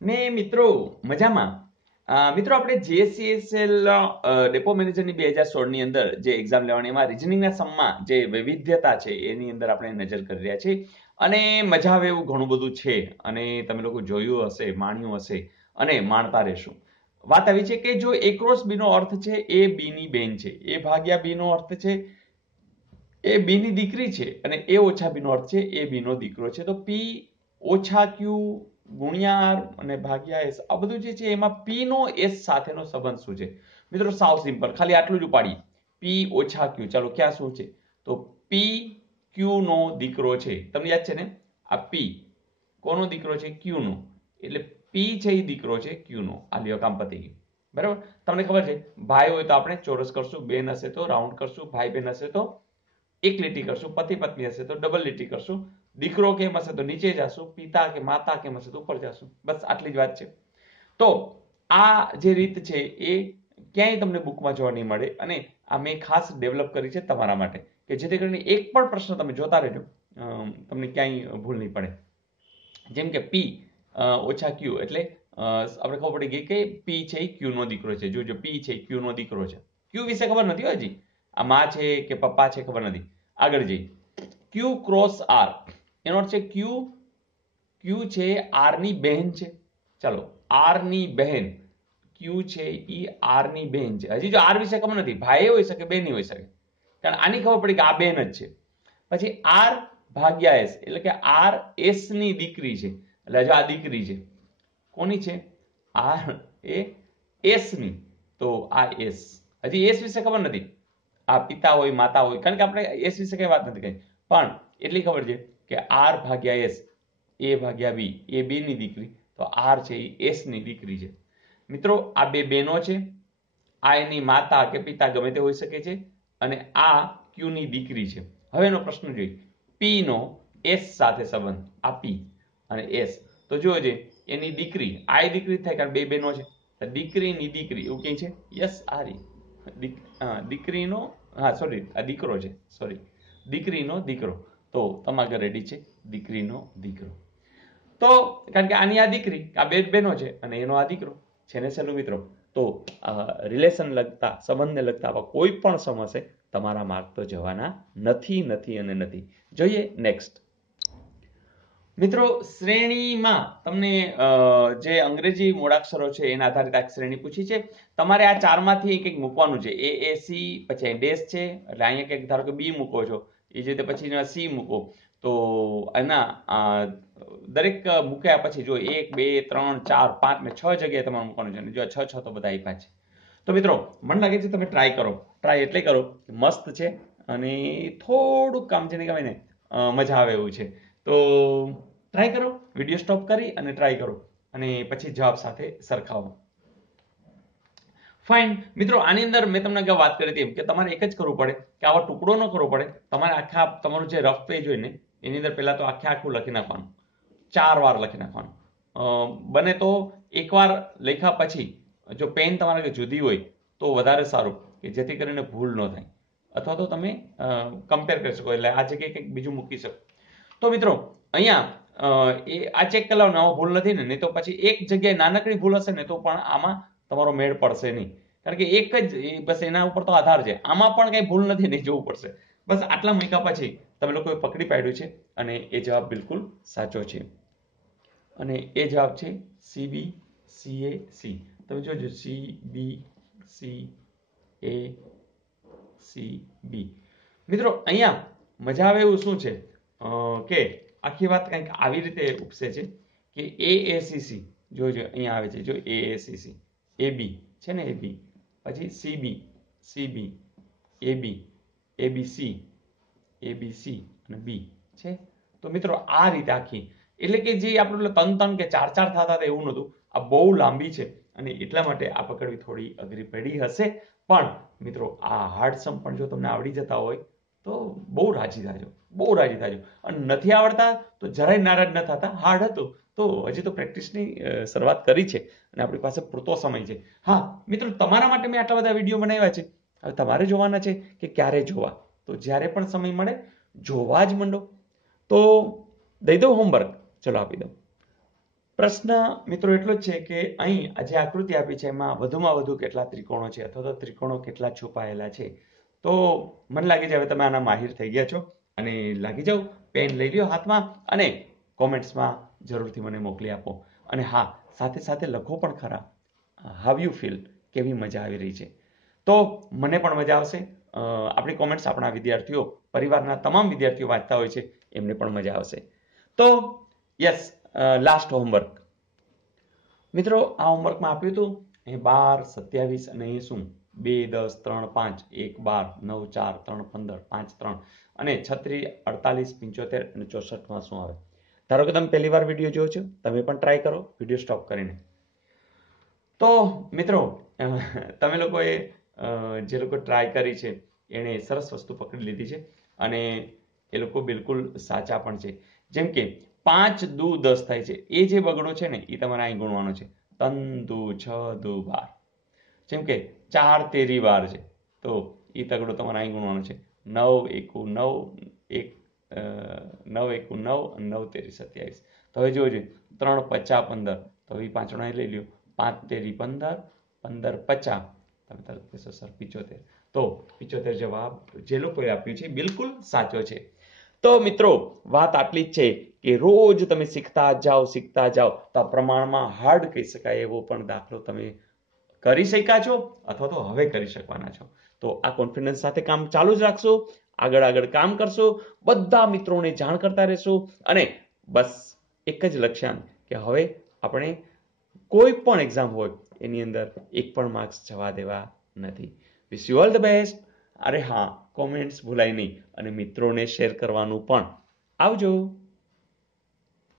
ને મિત્રો મજામાં. મિત્રો આપણે જીએસસીએસએલ ડેપો મેનેજરની 2016 ની અંદર જે એક્ઝામ લેવાની એમાં રિઝનિંગના સમમાં જે વૈવિધ્યતા છે એની અંદર આપણે નજર કરી રહ્યા છીએ અને મજા આવે એવું ઘણું બધું છે અને તમે લોકો જોયું હશે, માણ્યું હશે અને માણતા રહેશો. વાત આવી છે કે જો એ ક્રોસ બી નો અર્થ છે એ બી ની બેન છે, એ ભાગ્યા બી નો અર્થ છે એ બી ની દીકરી છે અને એ ઓછા બી નો અર્થ છે એ બી નો દીકરો છે. તો પી ઓછા ક્યુ ગુણ્યા આર અને ભાગ્યા એસ આ બધું જે છે એમાં પી નો એસ સાથેનો સંબંધ શું છે? મિત્રો સાવ સિમ્પલ, ખાલી આટલું જ ઉપાડીએ. પી ઓછા ક્યુ, ચાલો ક્યાં શું છે? તો પી ક્યુ નો દીકરો છે. તમને યાદ છે ને? આ પી કોનો દીકરો છે? ક્યુ નો. એટલે પી છે એ દીકરો છે ક્યુ નો. આ લ્યો કામ પતી ગયું. બરાબર? તમને ખબર છે ભાઈ હોય તો આપણે ચોરસ કરશું, બેન હશે તો રાઉન્ડ કરશું, ભાઈ બેન હશે તો એક લીટી કરશું, પતિ પત્ની હશે તો ડબલ લીટી કરશું, દીકરો કેમ હશે તો નીચે જશું, પિતા કે માતા કેમ હશે તો ઉપર જશું. બસ આટલી જ વાત છે. તો આ જે રીત છે એ ક્યાંય તમને બુકમાં જોવા નહીં મળે અને આ મેં ખાસ ડેવલપ કરી છે તમારા માટે કે જેથી કરીને એક પણ પ્રશ્ન તમે જોતા રહેજો, તમને ક્યાંય ભૂલ નહીં પડે. જેમ કે પી ઓછા ક્યુ એટલે આપણે ખબર પડી ગઈ કે પી છે એ ક્યુ નો દીકરો છે. જોજો પી છે ક્યુ નો દીકરો છે. ક્યુ વિશે ખબર નથી હજી, આ માં છે કે પપ્પા છે ખબર નથી. આગળ જઈ ક્યુ ક્રોસ આર એનો અર્થ છે ક્યુ છે આર ની બહેન છે. ચાલો આર ની બહેન ક્યુ છે એ આર ની બહેન છે. હજી જો આર વિશે ખબર નથી, ભાઈ હોઈ શકે બેન હોઈ શકે, કારણ આની ખબર પડી કે આ બેન જ છે. પછી આર ભાગ્યા એસ એટલે કે આર એસ ની દીકરી છે. એટલે જો આ દીકરી છે કોની છે? આર એ એસ ની. તો આ એસ હજી એસ વિશે ખબર નથી, આ પિતા હોય માતા હોય, કારણ કે આપણે એસ વિશે કઈ વાત નથી કરી, પણ એટલી ખબર છે કે આર ભાગ્યા એસ એ ભાગ્યા બી એ બી ની દીકરી, તો આર છે એ એસ ની દીકરી છે. મિત્રો આ બે બહેનો છે, આ એની માતા કે પિતા ગમે તે હોઈ શકે છે અને આ ક્યુ ની દીકરી છે. હવે એનો પ્રશ્ન જોઈએ પી નો એસ સાથે સંબંધ, આ પી અને એસ. તો જોજે એની દીકરી, આ દીકરી થાય કારણ બે બહેનો છે, દીકરીની દીકરી એવું કઈ છે? યસ આ રહી દીકરીનો, હા સોરી આ દીકરો છે, સોરી દીકરીનો દીકરો. તો તમારા ઘરે રેડી છે દીકરીનો દીકરો. તો કારણ કે આની આ દીકરી, આ બે બહેનો છે અને એનો આ દીકરો છે ને સહેલું મિત્રો. તો રિલેશન લગતા, સંબંધને લગતા આવા કોઈ પણ સમ હશે તમારા માર્ક તો જવાના નથી નથી અને નથી. જોઈએ નેક્સ્ટ. મિત્રો શ્રેણીમાં તમને જે અંગ્રેજી મૂળાક્ષરો છે એના આધારિત આ શ્રેણી પૂછી છે. તમારે આ ચારમાંથી કંઈક મૂકવાનું છે. એ સી પછી ડેશ છે એટલે અહીંયા કંઈક ધારો કે બી મૂકો છો, એ જ રીતે પછી સી મૂકો. તો એના દરેક મૂક્યા પછી જો 1 2 3 4 5 ને 6 જગ્યાએ તમારે મૂકવાનું છે. જો 6 6 તો બધા આપ્યા છે. તો મિત્રો મને લાગે છે તમે ટ્રાય કરો. ટ્રાય એટલે કરો મસ્ત છે અને થોડુંક કામ છે ને કહેવાય ને મજા આવે એવું છે. તો ટ્રાય કરો, વિડીયો સ્ટોપ કરી અને ટ્રાય કરો અને પછી જવાબ સાથે સરખાવો. ફાઇન મિત્રો, આની અંદર મેં તમને અગાઉ વાત કરી હતી કે તમારે એક જ કરવું પડે કે આવા ટુકડો ન કરવો પડે. તમારે આખા તમારું જે રફ પેજ હોય ને એની અંદર પહેલા તો આખું લખી નાખવાનું, 4 વાર લખી નાખવાનું. બને તો એકવાર લખ્યા પછી જો પેન તમારે જુદી હોય તો વધારે સારું કે જેથી કરીને ભૂલ ન થાય, અથવા તો તમે કમ્પેર કરી શકો એટલે આ જગ્યાએ કંઈક બીજું મૂકી શકો. તો મિત્રો અહીંયા આ ચેક કરી લેવાનું આમાં ભૂલ નથી ને, નહીં તો પછી એક જગ્યાએ નાનકડી ભૂલ હશે ને તો પણ આમાં તમારો મેળ પડશે નહીં, કારણ કે એક જ બસ એના ઉપર તો આધાર છે. આમાં પણ કઈ ભૂલ નથી, નહીં જોવું પડશે. બસ આટલા મૂક્યા પછી તમે લોકોએ પકડી પાડ્યું છે અને એ જવાબ બિલકુલ સાચો છે અને એ જવાબ છે C B C A C. તમે જોજો C B C A C B. મિત્રો અહીંયા મજા આવે એવું શું છે કે આખી વાત કંઈક આવી રીતે ઉપસે છે કે એએસીસી જોજો અહીંયા આવે છે, જો એએસીસી એ બી છે ને, એ બી પછી સીબી સીબી એ બી એબીસી એબીસી અને બી છે. તો મિત્રો આ રીતે આખી, એટલે કે જે આપણે ત્રણ કે ચાર થતા હતા એવું નહોતું, આ બહુ લાંબી છે અને એટલા માટે આ પકડવી થોડી અઘરી પડી હશે. પણ મિત્રો આ હાર્ડ સમ પણ જો તમને આવડી જતા હોય તો બહુ રાજી થાજો, બહુ રાજી થાજો. અને નથી આવડતા તો જરાય નારાજ ન થતા. હાર્ડ હતું તો હજી તો પ્રેક્ટિસની શરૂઆત કરી છે અને આપણી પાસે પૂરતો સમય છે. હા મિત્રો, તમારા માટે મેં આટલા બધા વિડીયો બનાવ્યા છે. હવે તમારે જોવાના છે કે ક્યારે જોવા, તો જ્યારે પણ સમય મળે જોવા જ માંડો. તો દઈ દઉં હોમવર્ક? ચલો આપી દઉં. પ્રશ્ન મિત્રો એટલો જ છે કે અહીં આ જે આકૃતિ આપી છે એમાં વધુમાં વધુ કેટલા ત્રિકોણો છે અથવા તો ત્રિકોણો કેટલા છુપાયેલા છે. તો મને લાગે છે હવે તમે આના માહિર થઈ ગયા છો અને લાગી જાઓ, પેન લઈ લ્યો હાથમાં અને કોમેન્ટ્સમાં જરૂરથી મને મોકલી આપો. અને હા, સાથે સાથે લખો પણ ખરા, હાવ યુ ફીલ, કેવી મજા આવી રહી છે. તો મને પણ મજા આવશે. આપણી કોમેન્ટ્સ આપણા વિદ્યાર્થીઓ, પરિવારના તમામ વિદ્યાર્થીઓ વાંચતા હોય છે, એમને પણ મજા આવશે. તો યસ, લાસ્ટ હોમવર્ક મિત્રો, આ હોમવર્કમાં આપ્યું હતું અહીં 12, 27 અને અહીં શું 2, 10, 3, 5, 1, 12, 9, 4, 3, 15, 5, 3 અને 36, 48, 75 અને 64માં શું આવે. ધારો કે તમે પહેલી વાર વિડીયો જોયો છો, તમે પણ ટ્રાય કરો વિડીયો સ્ટોપ કરીને. તો મિત્રો, તમે લોકોએ જે લોકો ટ્રાય કરી છે એણે સરસ વસ્તુ પકડી લીધી છે અને એ લોકો બિલકુલ સાચા પણ છે. જેમ કે 5 દુ 10 થાય છે, એ જે બગડો છે ને એ તમારે અહીં ગુણવાનો છે. 3 દુ 6 દુ 12. જેમ કે 4 તેરી 12 છે, તો એ તગડો તમારે અહીં ગુણવાનો છે. 9 એકુ 9, 9 એકુ 9 અને 9 તેરી 27. તો હવે જોજો, 3 50 15, તો એ પાંચડો અહીં લઈ લ્યો. 5 તેરી 15, 15 50, તમે તરત કહેશો સર 75. તો 75 જવાબ જે લોકોએ આપ્યું છે બિલકુલ સાચો છે. તો મિત્રો, વાત આટલી જ છે કે રોજ તમે શીખતા જાઓ તો પ્રમાણમાં હાર્ડ કહી શકાય એવો પણ દાખલો તમે કરી શક્યા છો અથવા તો હવે કરી શકવાના છો. તો આ કોન્ફિડન્સ સાથે કામ ચાલુ જ રાખશો, આગળ કામ કરશો, બધા મિત્રોને જાણ કરતા રહેશો અને બસ એક જ લક્ષ્યાંક કે હવે આપણે કોઈ પણ એક્ઝામ હોય એની અંદર એક પણ માર્ક્સ જવા દેવા નથી. Wish you all the best. અરે હા, કોમેન્ટ્સ ભૂલાય નહીં અને મિત્રોને શેર કરવાનું પણ. આવજો.